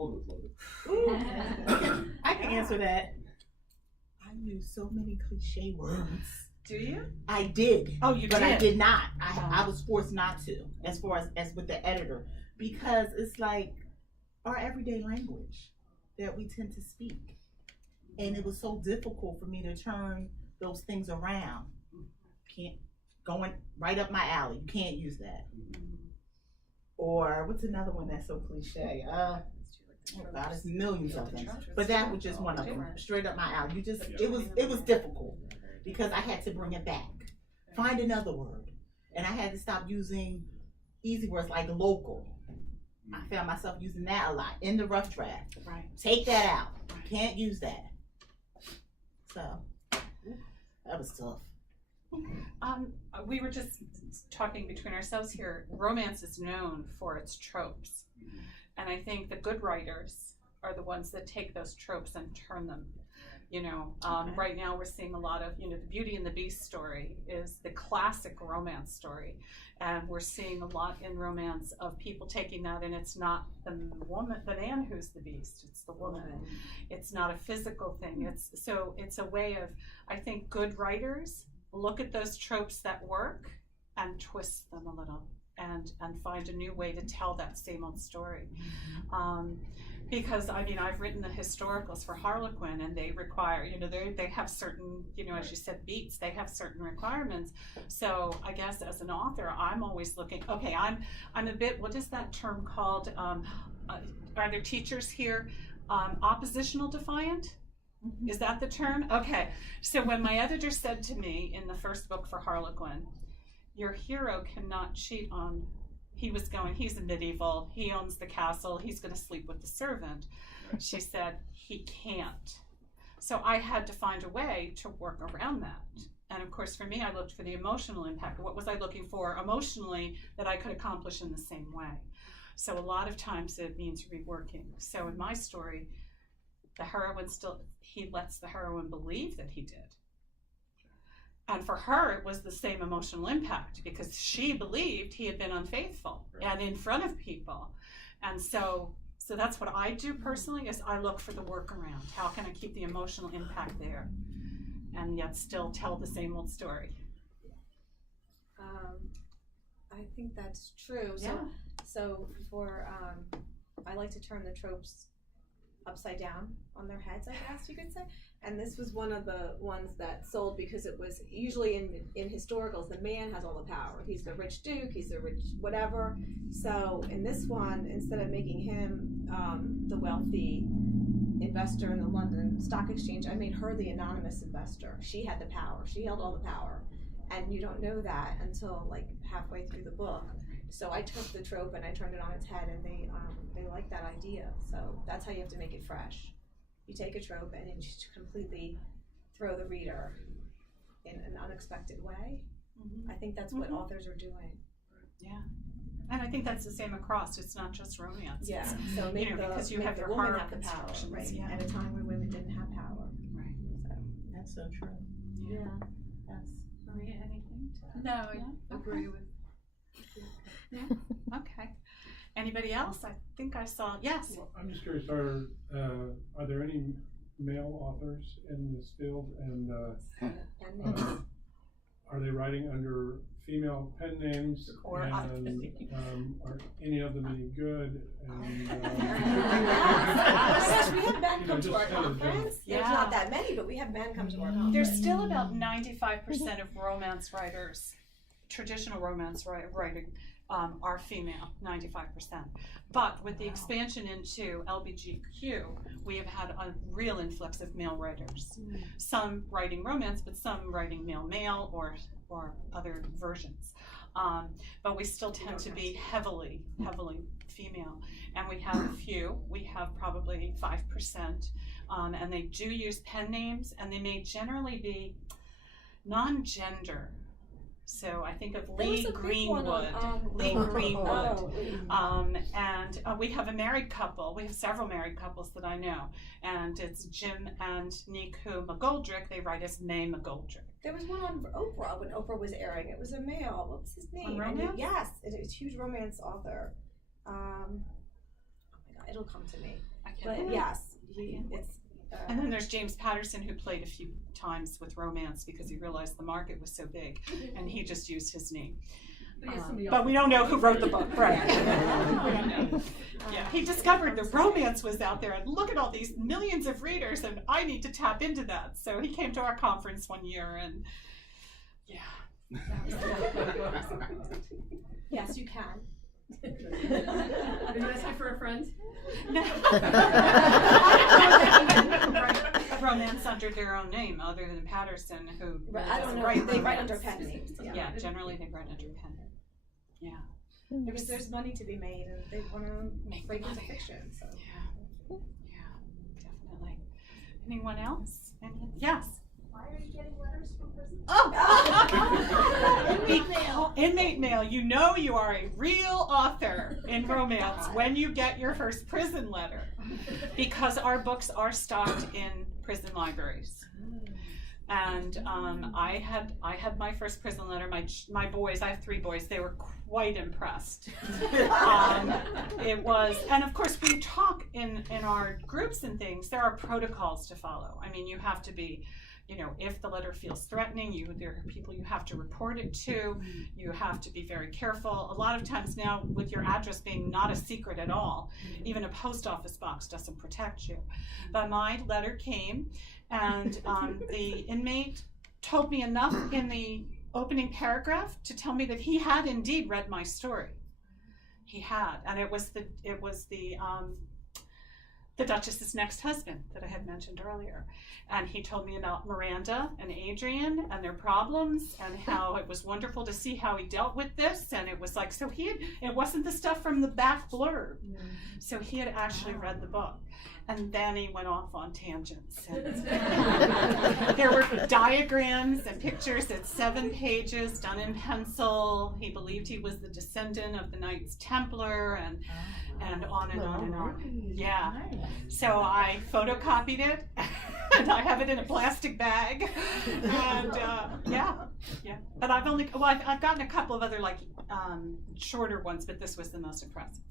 Hold it. I can answer that. I knew so many cliche words. Do you? I did. Oh, you but did? I did not. I was forced not to, as far as with the editor, because it's like our everyday language that we tend to speak. And it was so difficult for me to turn those things around. Can't, going right up my alley. You can't use that. Or what's another one that's so cliche? Oh God, there's millions of them. But that was just one of them. Straight up my alley. It was difficult because I had to bring it back. Find another word. And I had to stop using easy words like local. I found myself using that a lot in the rough draft. Right. Take that out. Can't use that. So that was tough. We were just talking between ourselves here. Romance is known for its tropes. And I think the good writers are the ones that take those tropes and turn them. Right now we're seeing a lot of, the Beauty and the Beast story is the classic romance story. And we're seeing a lot in romance of people taking that, and it's not the man who's the beast, it's the woman. It's not a physical thing. It's a way of, I think, good writers look at those tropes that work and twist them a little and find a new way to tell that same old story. Because I've written the historicals for Harlequin, and they require, they have certain, as you said, beats, they have certain requirements. So I guess as an author, I'm always looking, okay, I'm a bit, what is that term called? Are there teachers here? Oppositional defiant? Is that the term? Okay, so when my editor said to me in the first book for Harlequin, your hero cannot cheat on, he's a medieval, he owns the castle, he's going to sleep with the servant. She said, he can't. So I had to find a way to work around that. And of course, for me, I looked for the emotional impact. What was I looking for emotionally that I could accomplish in the same way? So a lot of times it means reworking. So in my story, the heroine he lets the heroine believe that he did. And for her, it was the same emotional impact because she believed he had been unfaithful and in front of people. And so that's what I do personally, is I look for the workaround. How can I keep the emotional impact there and yet still tell the same old story? I think that's true. So for I like to turn the tropes upside down on their heads, I guess you could say. And this was one of the ones that sold because it was usually in historicals, the man has all the power. He's the rich duke, he's the rich whatever. So in this one, instead of making him the wealthy investor in the London Stock Exchange, I made her the anonymous investor. She had the power, she held all the power. And you don't know that until like halfway through the book. So I took the trope and I turned it on its head, and they like that idea. So that's how you have to make it fresh. You take a trope and you just completely throw the reader in an unexpected way. I think that's what authors are doing. Yeah. And I think that's the same across. It's not just romance. Yeah. So because you have the your woman horror have the power, right? Yeah. At a time when women didn't have power. Right. So That's so true. yeah. Yes. Maria, anything to No, I Yeah? agree with. Yeah. Okay. Anybody else? I think I saw. Yes. Well, I'm just curious, are there any male authors in this field, and are they writing under female pen names, Or and are any of them any good? And, Yes, we have men come to our just kind of conference. Yeah. There's not that many, but we have men come to our conference. There's still about 95% of romance writers, traditional romance writing, are female, 95%. But with the expansion into LGBTQ, we have had a real influx of male writers. Some writing romance, but some writing male or other versions. But we still tend to be heavily female. And we have a few, we have probably 5%, and they do use pen names, and they may generally be non-gender. So I think of Lee Greenwood, and we have a married couple. We have several married couples that I know, and it's Jim and Niku McGoldrick. They write as May McGoldrick. There was one on Oprah when Oprah was airing. It was a male. What was his name? On romance? Yes, it was a huge romance author. Oh my God, it'll come to me. I can't But think. yes, it's. And then there's James Patterson, who played a few times with romance because he realized the market was so big, and he just used his name. But we don't know who wrote the book, right? We don't know. Yeah, he discovered the romance was out there, and look at all these millions of readers, and I need to tap into that. So he came to our conference one year, and yeah. Yes, you can. Are you asking for a friend? No. A romance under their own name, other than Patterson, who I don't know. write They write romance. under pen names. Yeah, generally they write under pen. Yeah. Because there's money to be made, and they want to Make break into money. fiction. So. Yeah, definitely. Anyone else? Yes. Why are you getting letters from prison? Inmate mail. You know you are a real author in romance when you get your first prison letter, because our books are stocked in prison libraries. And I had my first prison letter. My boys, I have 3 boys. They were quite impressed. It was, and of course we talk in our groups and things. There are protocols to follow. I mean, you have to be, if the letter feels threatening, there are people you have to report it to. You have to be very careful. A lot of times now, with your address being not a secret at all, even a post office box doesn't protect you. But my letter came, and the inmate told me enough in the opening paragraph to tell me that he had indeed read my story. He had, and it was the Duchess's next husband that I had mentioned earlier. And he told me about Miranda and Adrian and their problems, and how it was wonderful to see how he dealt with this. And it was like, it wasn't the stuff from the back blurb. So he had actually read the book. And then he went off on tangents. And there were diagrams and pictures at 7 pages done in pencil. He believed he was the descendant of the Knights Templar, and on and on and on. Yeah. So I photocopied it, and I have it in a plastic bag. And yeah. But I've gotten a couple of other shorter ones, but this was the most impressive.